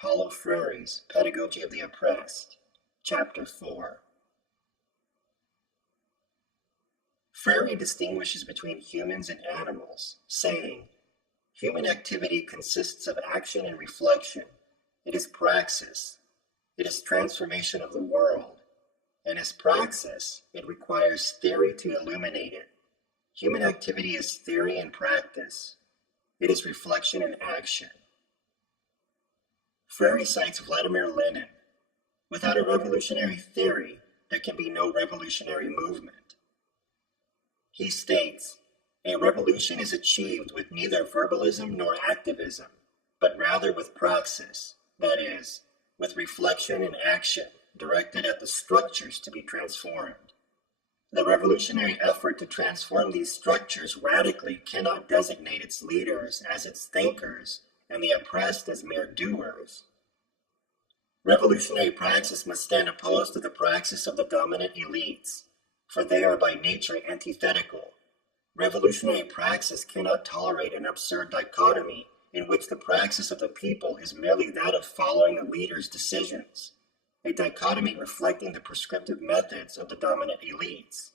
Paulo Freire's Pedagogy of the Oppressed, Chapter 4. Freire distinguishes between humans and animals, saying, human activity consists of action and reflection. It is praxis. It is transformation of the world. And as praxis, it requires theory to illuminate it. Human activity is theory and practice. It is reflection and action. Freire cites Vladimir Lenin. Without a revolutionary theory, there can be no revolutionary movement. He states, a revolution is achieved with neither verbalism nor activism, but rather with praxis, that is, with reflection and action directed at the structures to be transformed. The revolutionary effort to transform these structures radically cannot designate its leaders as its thinkers and the oppressed as mere doers. Revolutionary praxis must stand opposed to the praxis of the dominant elites, for they are by nature antithetical. Revolutionary praxis cannot tolerate an absurd dichotomy in which the praxis of the people is merely that of following the leader's decisions, a dichotomy reflecting the prescriptive methods of the dominant elites.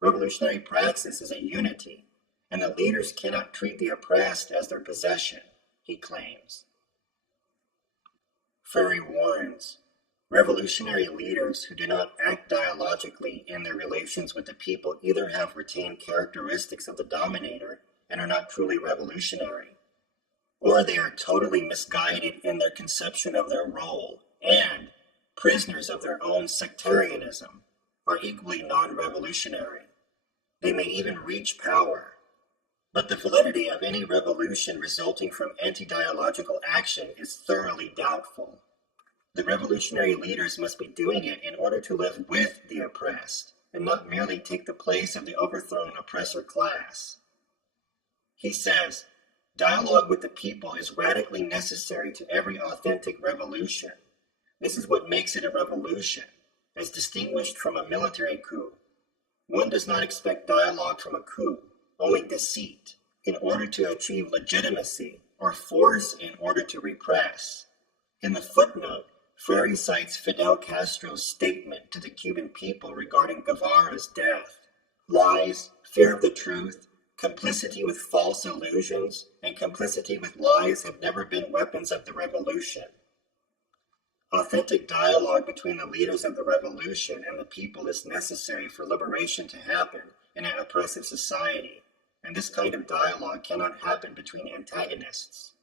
Revolutionary praxis is a unity, and the leaders cannot treat the oppressed as their possession, he claims. Freire warns, revolutionary leaders who do not act dialogically in their relations with the people either have retained characteristics of the dominator and are not truly revolutionary, or they are totally misguided in their conception of their role and, prisoners of their own sectarianism, are equally non-revolutionary. They may even reach power, but the validity of any revolution resulting from anti-dialogical action is thoroughly doubtful. The revolutionary leaders must be doing it in order to live with the oppressed, and not merely take the place of the overthrown oppressor class. He says, dialogue with the people is radically necessary to every authentic revolution. This is what makes it a revolution, as distinguished from a military coup. One does not expect dialogue from a coup, only deceit, in order to achieve legitimacy, or force in order to repress. In the footnote, Freire cites Fidel Castro's statement to the Cuban people regarding Guevara's death. Lies, fear of the truth, complicity with false illusions, and complicity with lies have never been weapons of the revolution. Authentic dialogue between the leaders of the revolution and the people is necessary for liberation to happen in an oppressive society, and this kind of dialogue cannot happen between antagonists.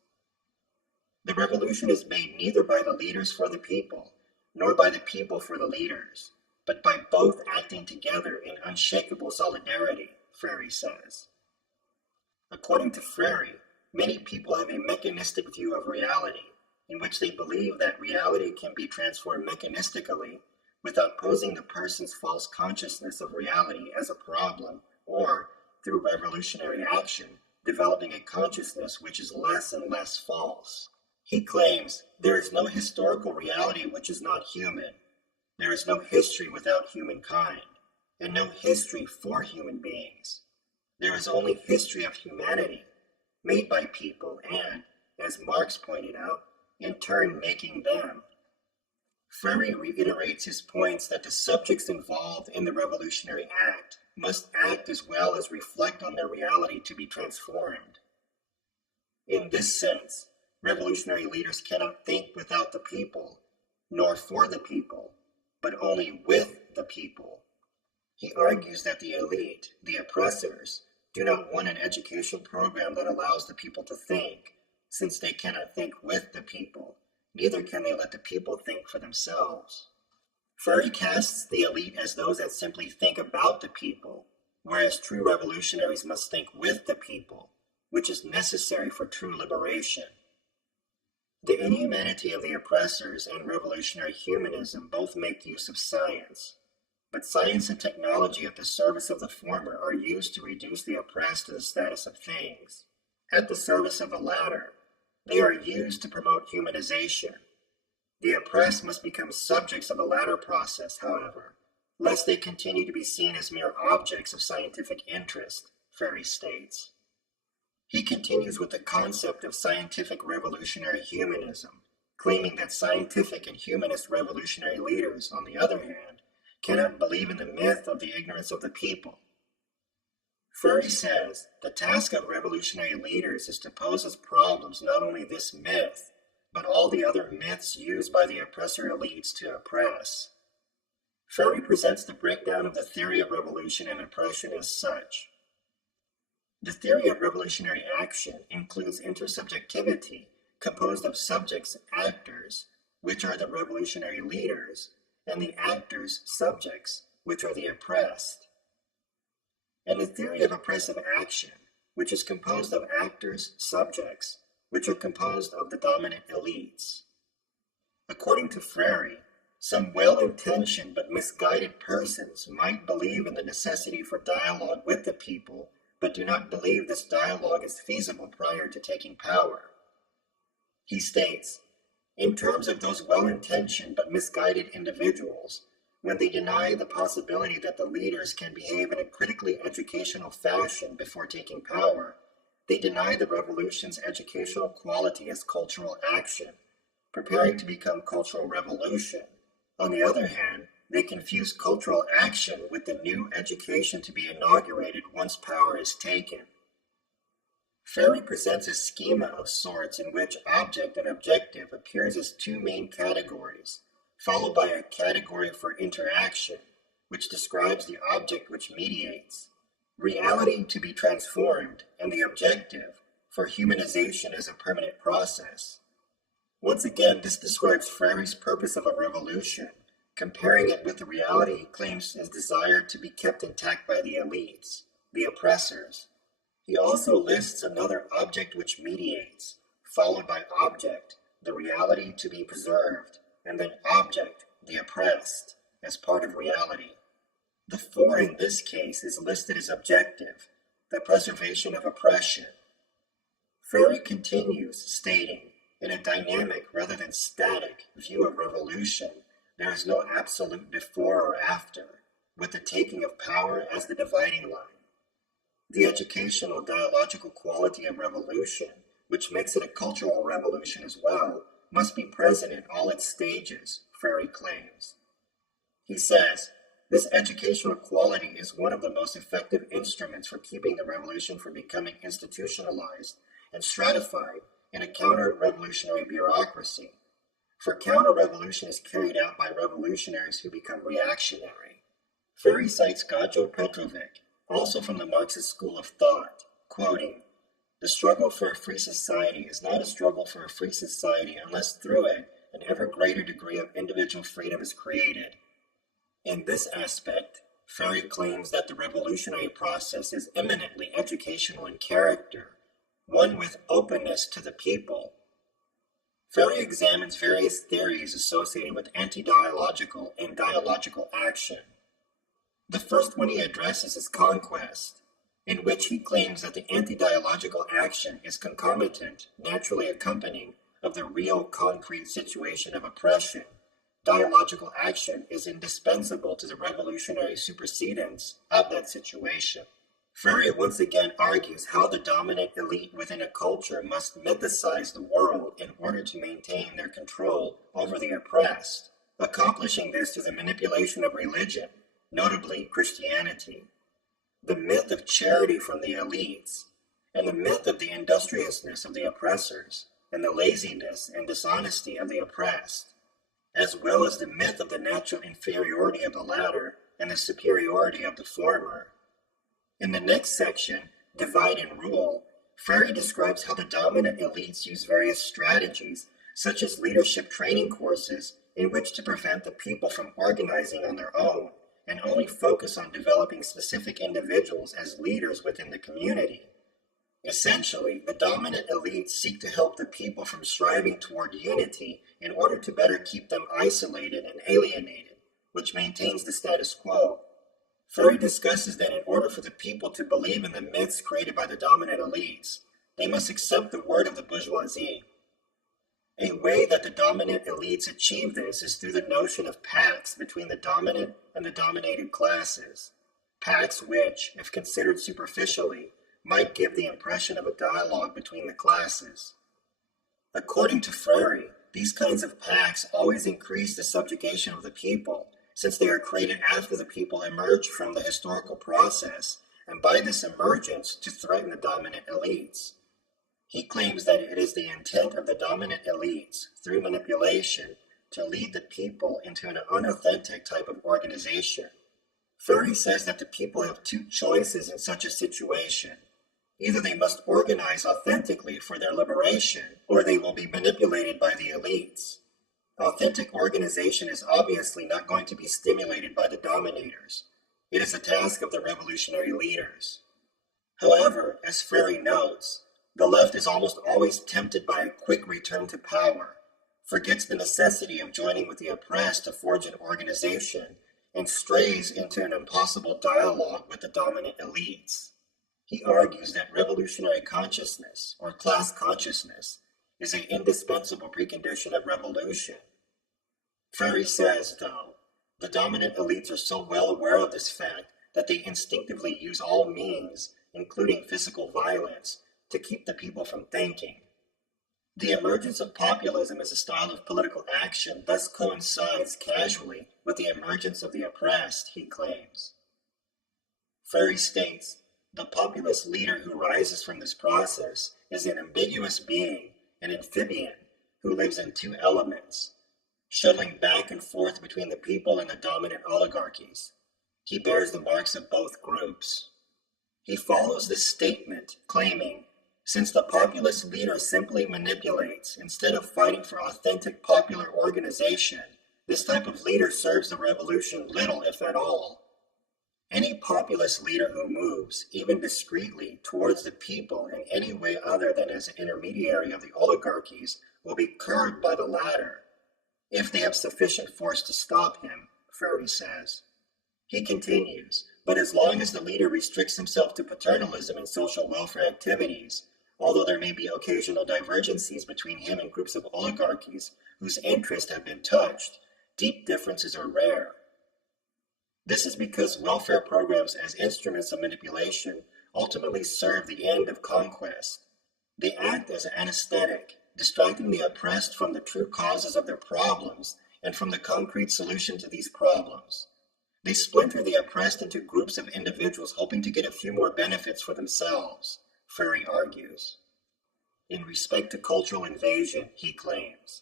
The revolution is made neither by the leaders for the people, nor by the people for the leaders, but by both acting together in unshakable solidarity, Freire says. According to Freire, many people have a mechanistic view of reality, in which they believe that reality can be transformed mechanistically without posing the person's false consciousness of reality as a problem, or, through revolutionary action, developing a consciousness which is less and less false. He claims there is no historical reality which is not human. There is no history without humankind, and no history for human beings. There is only history of humanity, made by people and, as Marx pointed out, in turn making them. Freire reiterates his points that the subjects involved in the revolutionary act must act as well as reflect on their reality to be transformed. In this sense, revolutionary leaders cannot think without the people, nor for the people, but only with the people. He argues that the elite, the oppressors, do not want an education program that allows the people to think, since they cannot think with the people, neither can they let the people think for themselves. Freire casts the elite as those that simply think about the people, whereas true revolutionaries must think with the people, which is necessary for true liberation. The inhumanity of the oppressors and revolutionary humanism both make use of science, but science and technology at the service of the former are used to reduce the oppressed to the status of things. At the service of the latter, they are used to promote humanization. The oppressed must become subjects of the latter process, however, lest they continue to be seen as mere objects of scientific interest, Freire states. He continues with the concept of scientific revolutionary humanism, claiming that scientific and humanist revolutionary leaders, on the other hand, cannot believe in the myth of the ignorance of the people. Freire says the task of revolutionary leaders is to pose as problems not only this myth, but all the other myths used by the oppressor elites to oppress. Freire presents the breakdown of the theory of revolution and oppression as such. The theory of revolutionary action includes intersubjectivity, composed of subjects, actors, which are the revolutionary leaders, and the actors, subjects, which are the oppressed. And the theory of oppressive action, which is composed of actors, subjects, which are composed of the dominant elites. According to Freire, some well-intentioned but misguided persons might believe in the necessity for dialogue with the people, but do not believe this dialogue is feasible prior to taking power. He states, in terms of those well-intentioned but misguided individuals, when they deny the possibility that the leaders can behave in a critically educational fashion before taking power, they deny the revolution's educational quality as cultural action, preparing to become cultural revolution. On the other hand, they confuse cultural action with the new education to be inaugurated once power is taken. Freire presents a schema of sorts in which object and objective appears as two main categories, followed by a category for interaction, which describes the object which mediates, reality to be transformed, and the objective for humanization as a permanent process. Once again, this describes Freire's purpose of a revolution, comparing it with the reality he claims is desired to be kept intact by the elites, the oppressors. He also lists another object which mediates, followed by object, the reality to be preserved, and then object, the oppressed, as part of reality. The four in this case is listed as objective, the preservation of oppression. Freire continues, stating, in a dynamic rather than static view of revolution, there is no absolute before or after, with the taking of power as the dividing line. The educational dialogical quality of revolution, which makes it a cultural revolution as well, must be present in all its stages, Freire claims. He says, this educational quality is one of the most effective instruments for keeping the revolution from becoming institutionalized and stratified in a counter-revolutionary bureaucracy. For counter-revolution is carried out by revolutionaries who become reactionary. Freire cites Gajo Petrovic, also from the Marxist school of thought, quoting, the struggle for a free society is not a struggle for a free society unless through it an ever greater degree of individual freedom is created. In this aspect, Freire claims that the revolutionary process is eminently educational in character, one with openness to the people. Freire examines various theories associated with anti-dialogical and dialogical action. The first one he addresses is conquest, in which he claims that the anti-dialogical action is concomitant, naturally accompanying, of the real concrete situation of oppression. Dialogical action is indispensable to the revolutionary supersedence of that situation. Freire once again argues how the dominant elite within a culture must mythicize the world in order to maintain their control over the oppressed, accomplishing this through the manipulation of religion, notably Christianity. The myth of charity from the elites, and the myth of the industriousness of the oppressors, and the laziness and dishonesty of the oppressed, as well as the myth of the natural inferiority of the latter and the superiority of the former. In the next section, Divide and Rule, Freire describes how the dominant elites use various strategies, such as leadership training courses, in which to prevent the people from organizing on their own, and only focus on developing specific individuals as leaders within the community. Essentially, the dominant elites seek to help the people from striving toward unity in order to better keep them isolated and alienated, which maintains the status quo. Freire discusses that in order for the people to believe in the myths created by the dominant elites, they must accept the word of the bourgeoisie. A way that the dominant elites achieve this is through the notion of pacts between the dominant and the dominated classes. Pacts which, if considered superficially, might give the impression of a dialogue between the classes. According to Freire, these kinds of pacts always increase the subjugation of the people, since they are created after the people emerge from the historical process, and by this emergence to threaten the dominant elites. He claims that it is the intent of the dominant elites, through manipulation, to lead the people into an unauthentic type of organization. Freire says that the people have two choices in such a situation. Either they must organize authentically for their liberation, or they will be manipulated by the elites. Authentic organization is obviously not going to be stimulated by the dominators. It is a task of the revolutionary leaders. However, as Freire notes, the left is almost always tempted by a quick return to power, forgets the necessity of joining with the oppressed to forge an organization, and strays into an impossible dialogue with the dominant elites. He argues that revolutionary consciousness, or class consciousness, is an indispensable precondition of revolution. Freire says, though, the dominant elites are so well aware of this fact that they instinctively use all means, including physical violence, to keep the people from thinking. The emergence of populism as a style of political action thus coincides casually with the emergence of the oppressed, he claims. Freire states, the populist leader who rises from this process is an ambiguous being, an amphibian, who lives in two elements, shuttling back and forth between the people and the dominant oligarchies. He bears the marks of both groups. He follows this statement, claiming, since the populist leader simply manipulates instead of fighting for authentic popular organization, this type of leader serves the revolution little, if at all. Any populist leader who moves, even discreetly, towards the people in any way other than as an intermediary of the oligarchies will be curbed by the latter, if they have sufficient force to stop him, Freire says. He continues, but as long as the leader restricts himself to paternalism and social welfare activities, although there may be occasional divergencies between him and groups of oligarchies whose interests have been touched, deep differences are rare. This is because welfare programs as instruments of manipulation ultimately serve the end of conquest. They act as an anesthetic, distracting the oppressed from the true causes of their problems and from the concrete solution to these problems. They splinter the oppressed into groups of individuals hoping to get a few more benefits for themselves, Freire argues. In respect to cultural invasion, he claims,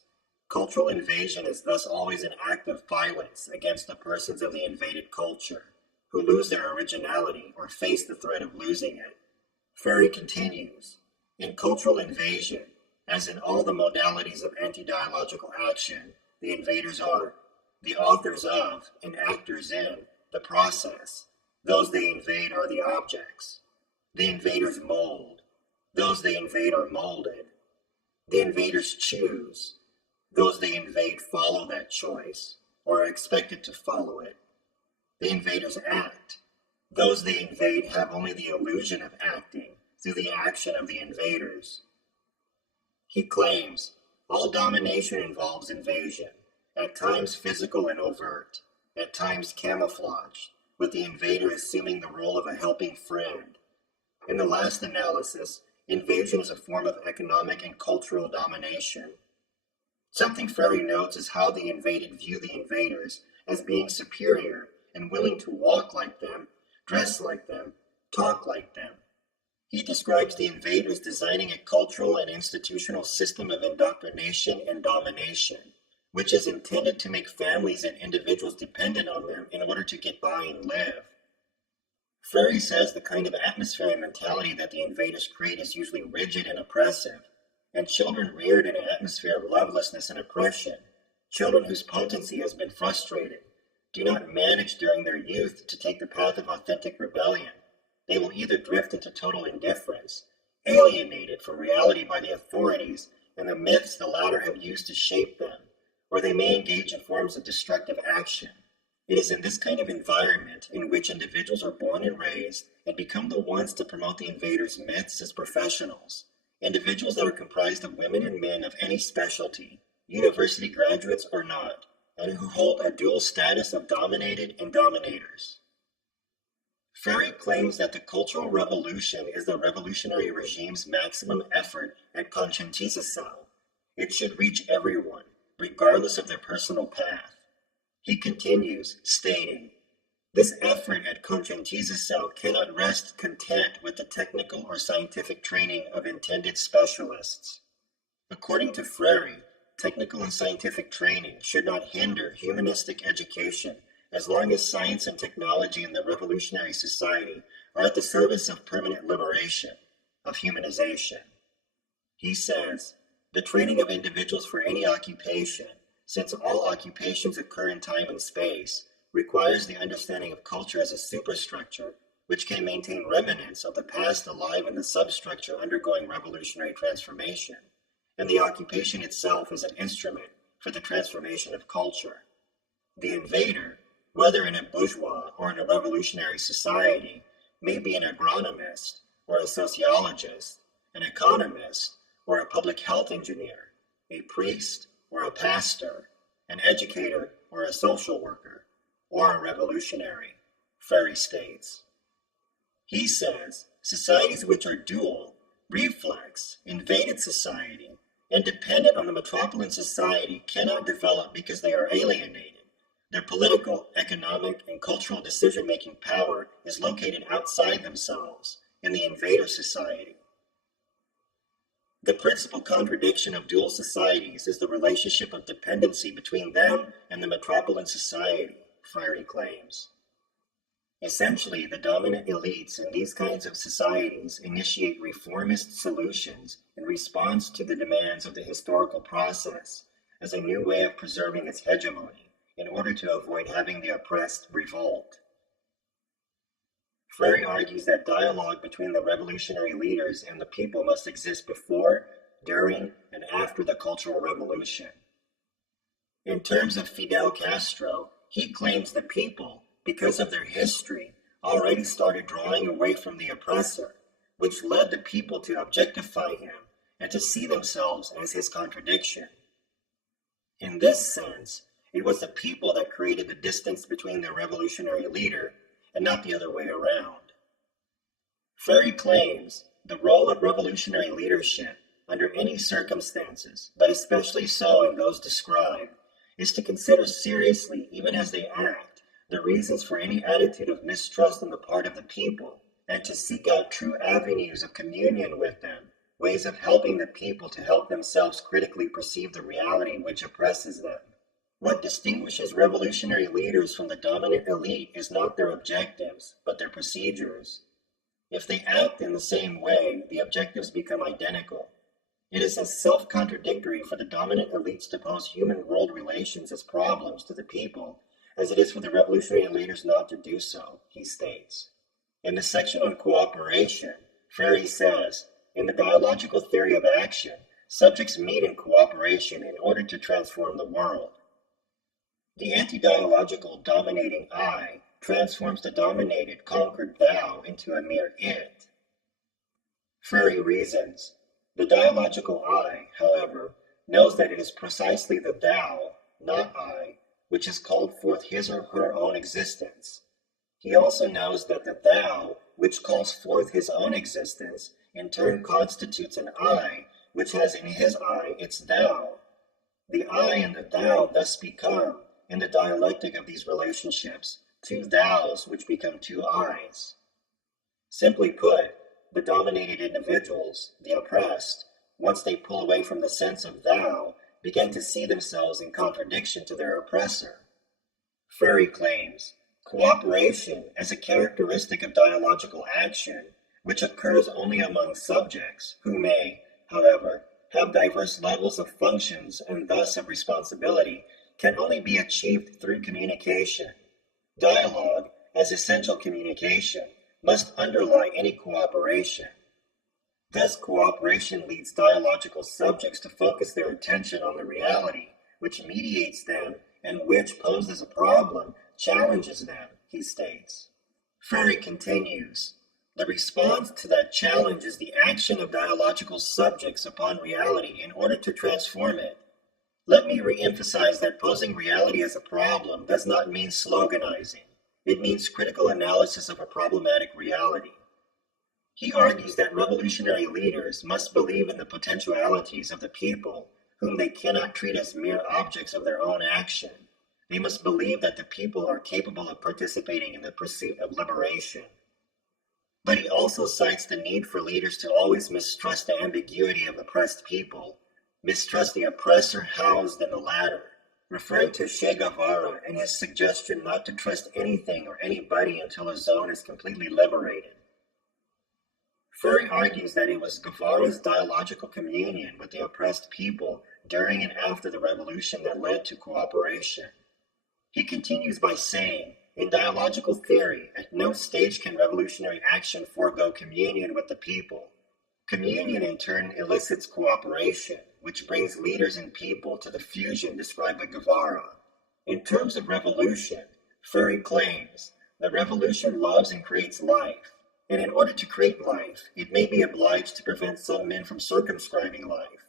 cultural invasion is thus always an act of violence against the persons of the invaded culture, who lose their originality or face the threat of losing it. Freire continues, in cultural invasion, as in all the modalities of anti-dialogical action, the invaders are the authors of and actors in the process. Those they invade are the objects. The invaders mold. Those they invade are molded. The invaders choose. Those they invade follow that choice, or are expected to follow it. The invaders act. Those they invade have only the illusion of acting through the action of the invaders. He claims, all domination involves invasion, at times physical and overt, at times camouflaged, with the invader assuming the role of a helping friend. In the last analysis, invasion is a form of economic and cultural domination. Something Freire notes is how the invaded view the invaders as being superior and willing to walk like them, dress like them, talk like them. He describes the invaders designing a cultural and institutional system of indoctrination and domination, which is intended to make families and individuals dependent on them in order to get by and live. Freire says the kind of atmosphere and mentality that the invaders create is usually rigid and oppressive, and children reared in an atmosphere of lovelessness and oppression, children whose potency has been frustrated, do not manage during their youth to take the path of authentic rebellion. They will either drift into total indifference, alienated from reality by the authorities and the myths the latter have used to shape them, or they may engage in forms of destructive action. It is in this kind of environment in which individuals are born and raised and become the ones to promote the invaders' myths as professionals, individuals that are comprised of women and men of any specialty, university graduates or not, and who hold a dual status of dominated and dominators. Freire claims that the Cultural Revolution is the revolutionary regime's maximum effort at conscientization, It should reach everyone, regardless of their personal path. He continues, stating, this effort at conscientization cannot rest content with the technical or scientific training of intended specialists. According to Freire, technical and scientific training should not hinder humanistic education as long as science and technology in the revolutionary society are at the service of permanent liberation, of humanization. He says, the training of individuals for any occupation, since all occupations occur in time and space, requires the understanding of culture as a superstructure which can maintain remnants of the past alive in the substructure undergoing revolutionary transformation, and the occupation itself is an instrument for the transformation of culture. The invader, whether in a bourgeois or in a revolutionary society, may be an agronomist or a sociologist, an economist or a public health engineer, a priest or a pastor, an educator or a social worker, or a revolutionary, Freire states. He says, societies which are dual, reflex, invaded society, and dependent on the metropolitan society cannot develop because they are alienated. Their political, economic, and cultural decision-making power is located outside themselves, in the invader society. The principal contradiction of dual societies is the relationship of dependency between them and the metropolitan society, Freire claims. Essentially, the dominant elites in these kinds of societies initiate reformist solutions in response to the demands of the historical process as a new way of preserving its hegemony in order to avoid having the oppressed revolt. Freire argues that dialogue between the revolutionary leaders and the people must exist before, during, and after the Cultural Revolution. In terms of Fidel Castro, he claims the people, because of their history, already started drawing away from the oppressor, which led the people to objectify him and to see themselves as his contradiction. In this sense, it was the people that created the distance between their revolutionary leader and not the other way around. Freire claims the role of revolutionary leadership under any circumstances, but especially so in those described, is to consider seriously, even as they act, the reasons for any attitude of mistrust on the part of the people, and to seek out true avenues of communion with them, ways of helping the people to help themselves critically perceive the reality which oppresses them. What distinguishes revolutionary leaders from the dominant elite is not their objectives, but their procedures. If they act in the same way, the objectives become identical. It is as self-contradictory for the dominant elites to pose human-world relations as problems to the people as it is for the revolutionary leaders not to do so, he states. In the section on cooperation, Freire says, in the dialogical theory of action, subjects meet in cooperation in order to transform the world. The anti-dialogical dominating I transforms the dominated, conquered thou into a mere it. Freire reasons, the dialogical I, however, knows that it is precisely the thou, not I, which has called forth his or her own existence. He also knows that the thou, which calls forth his own existence, in turn constitutes an I, which has in his I its thou. The I and the thou thus become, in the dialectic of these relationships, two thous which become two I's. Simply put, the dominated individuals, the oppressed, once they pull away from the sense of thou, begin to see themselves in contradiction to their oppressor. Freire claims, cooperation as a characteristic of dialogical action, which occurs only among subjects, who may, however, have diverse levels of functions and thus of responsibility, can only be achieved through communication. Dialogue, as essential communication, must underlie any cooperation. Thus, cooperation leads dialogical subjects to focus their attention on the reality, which mediates them and which poses a problem, challenges them, he states. Freire continues, the response to that challenge is the action of dialogical subjects upon reality in order to transform it. Let me re-emphasize that posing reality as a problem does not mean sloganizing. It means critical analysis of a problematic reality. He argues that revolutionary leaders must believe in the potentialities of the people, whom they cannot treat as mere objects of their own action. They must believe that the people are capable of participating in the pursuit of liberation. But he also cites the need for leaders to always mistrust the ambiguity of oppressed people, mistrust the oppressor housed in the latter, referring to Che Guevara and his suggestion not to trust anything or anybody until a zone is completely liberated. Freire argues that it was Guevara's dialogical communion with the oppressed people during and after the revolution that led to cooperation. He continues by saying, in dialogical theory, at no stage can revolutionary action forego communion with the people. Communion in turn elicits cooperation, which brings leaders and people to the fusion described by Guevara. In terms of revolution, Freire claims that revolution loves and creates life, and in order to create life, it may be obliged to prevent some men from circumscribing life.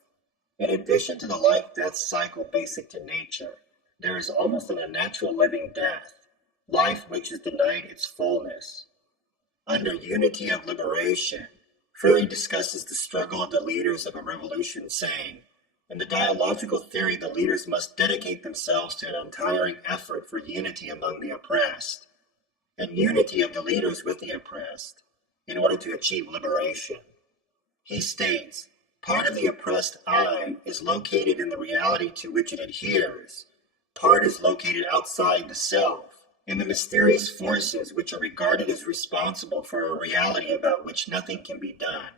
In addition to the life-death cycle basic to nature, there is almost an unnatural living death, life which is denied its fullness. Under unity of liberation, Freire discusses the struggle of the leaders of a revolution, saying, in the dialogical theory, the leaders must dedicate themselves to an untiring effort for unity among the oppressed, and unity of the leaders with the oppressed, in order to achieve liberation. He states, part of the oppressed I is located in the reality to which it adheres. Part is located outside the self, in the mysterious forces which are regarded as responsible for a reality about which nothing can be done.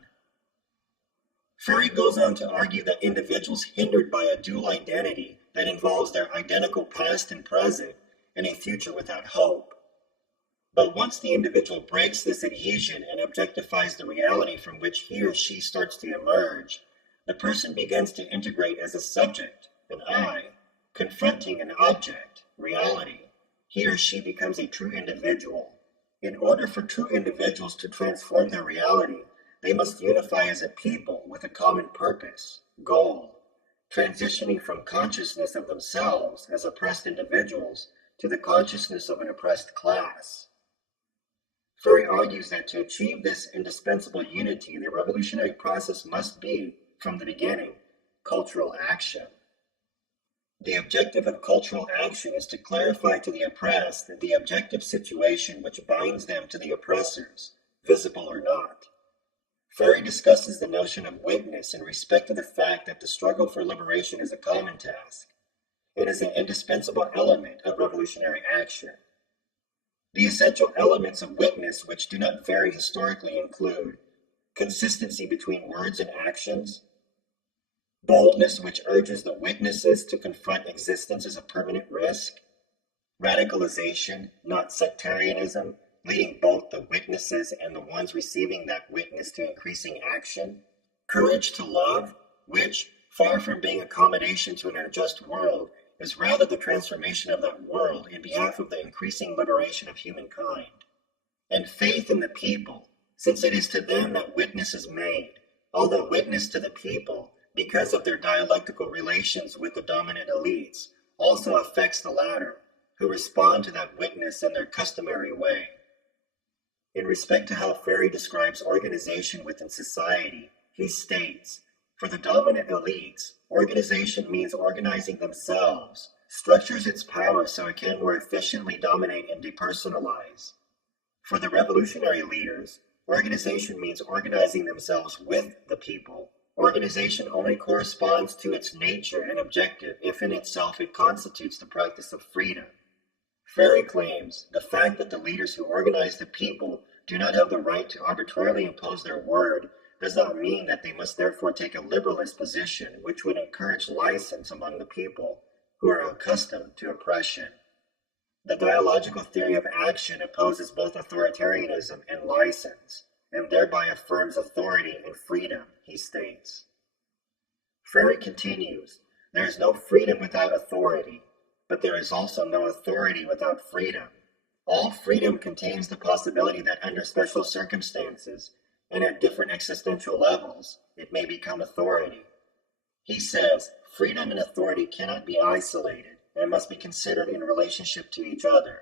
Freire goes on to argue that individuals hindered by a dual identity that involves their identical past and present and a future without hope. But once the individual breaks this adhesion and objectifies the reality from which he or she starts to emerge, the person begins to integrate as a subject, an I, confronting an object, reality. He or she becomes a true individual. In order for true individuals to transform their reality, they must unify as a people with a common purpose, goal, transitioning from consciousness of themselves as oppressed individuals to the consciousness of an oppressed class. Freire argues that to achieve this indispensable unity, the revolutionary process must be, from the beginning, cultural action. The objective of cultural action is to clarify to the oppressed the objective situation which binds them to the oppressors, visible or not. Freire discusses the notion of witness in respect to the fact that the struggle for liberation is a common task. It is an indispensable element of revolutionary action. The essential elements of witness, which do not vary historically, include consistency between words and actions, boldness which urges the witnesses to confront existence as a permanent risk, radicalization, not sectarianism, leading both the witnesses and the ones receiving that witness to increasing action, courage to love, which, far from being accommodation to an unjust world, is rather the transformation of that world in behalf of the increasing liberation of humankind, and faith in the people, since it is to them that witness is made, although witness to the people, because of their dialectical relations with the dominant elites, also affects the latter, who respond to that witness in their customary way. In respect to how Freire describes organization within society, he states, for the dominant elites, organization means organizing themselves, structures its power so it can more efficiently dominate and depersonalize. For the revolutionary leaders, organization means organizing themselves with the people. Organization only corresponds to its nature and objective if in itself it constitutes the practice of freedom. Freire claims the fact that the leaders who organize the people do not have the right to arbitrarily impose their word does not mean that they must therefore take a liberalist position which would encourage license among the people who are accustomed to oppression. The dialogical theory of action opposes both authoritarianism and license, and thereby affirms authority and freedom, he states. Freire continues, there is no freedom without authority, but there is also no authority without freedom. All freedom contains the possibility that under special circumstances, and at different existential levels, it may become authority. He says, freedom and authority cannot be isolated, and must be considered in relationship to each other.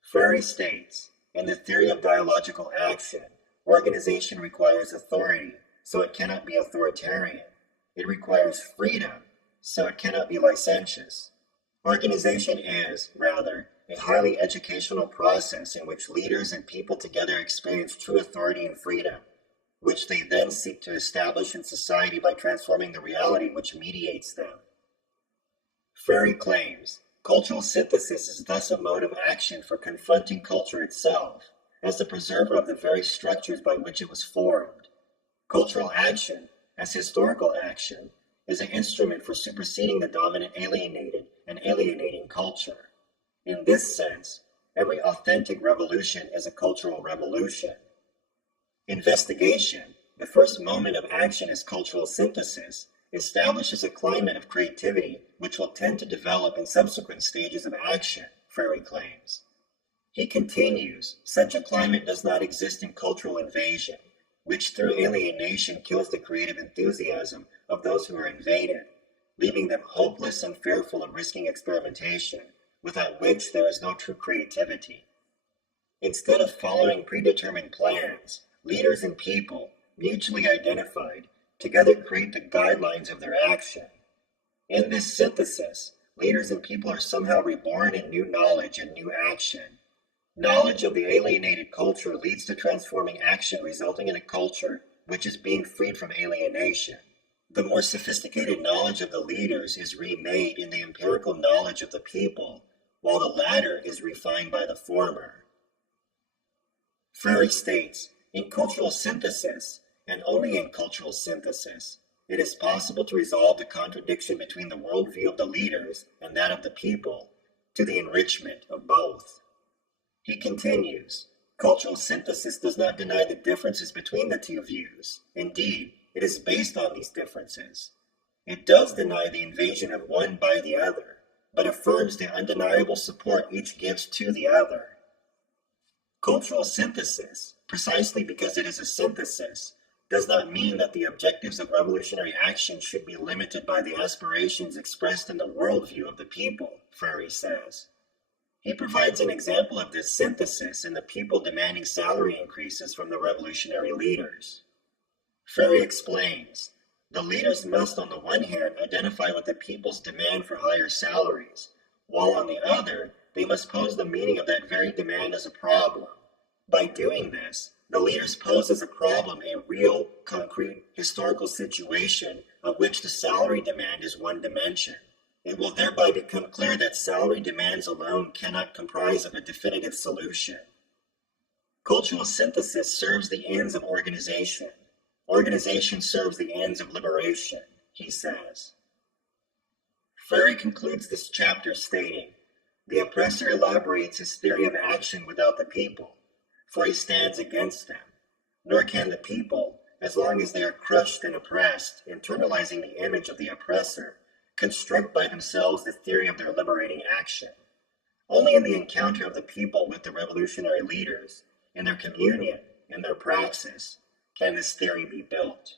Freire states, in the theory of dialogical action, organization requires authority, so it cannot be authoritarian. It requires freedom, so it cannot be licentious. Organization is, rather, a highly educational process in which leaders and people together experience true authority and freedom, which they then seek to establish in society by transforming the reality which mediates them. Freire claims, cultural synthesis is thus a mode of action for confronting culture itself, as the preserver of the very structures by which it was formed. Cultural action, as historical action, is an instrument for superseding the dominant alienated and alienating culture. In this sense, every authentic revolution is a cultural revolution. Investigation, the first moment of action as cultural synthesis, establishes a climate of creativity which will tend to develop in subsequent stages of action, Freire claims. He continues, such a climate does not exist in cultural invasion, which through alienation kills the creative enthusiasm of those who are invaded, leaving them hopeless and fearful of risking experimentation, without which there is no true creativity. Instead of following predetermined plans, leaders and people, mutually identified, together create the guidelines of their action. In this synthesis, leaders and people are somehow reborn in new knowledge and new action. Knowledge of the alienated culture leads to transforming action, resulting in a culture which is being freed from alienation. The more sophisticated knowledge of the leaders is remade in the empirical knowledge of the people, while the latter is refined by the former. Freire states, in cultural synthesis, and only in cultural synthesis, it is possible to resolve the contradiction between the worldview of the leaders and that of the people to the enrichment of both. He continues, cultural synthesis does not deny the differences between the two views. Indeed, it is based on these differences. It does deny the invasion of one by the other, but affirms the undeniable support each gives to the other. Cultural synthesis, precisely because it is a synthesis, does not mean that the objectives of revolutionary action should be limited by the aspirations expressed in the worldview of the people, Freire says. He provides an example of this synthesis in the people demanding salary increases from the revolutionary leaders. Freire explains, the leaders must on the one hand identify with the people's demand for higher salaries, while on the other, they must pose the meaning of that very demand as a problem. By doing this, the leaders pose as a problem a real, concrete, historical situation of which the salary demand is one dimension. It will thereby become clear that salary demands alone cannot comprise of a definitive solution. Cultural synthesis serves the ends of organization. Organization serves the ends of liberation, he says. Freire concludes this chapter stating, the oppressor elaborates his theory of action without the people, for he stands against them, nor can the people, as long as they are crushed and oppressed, internalizing the image of the oppressor, construct by themselves the theory of their liberating action. Only in the encounter of the people with the revolutionary leaders, in their communion, in their praxis, can this theory be built.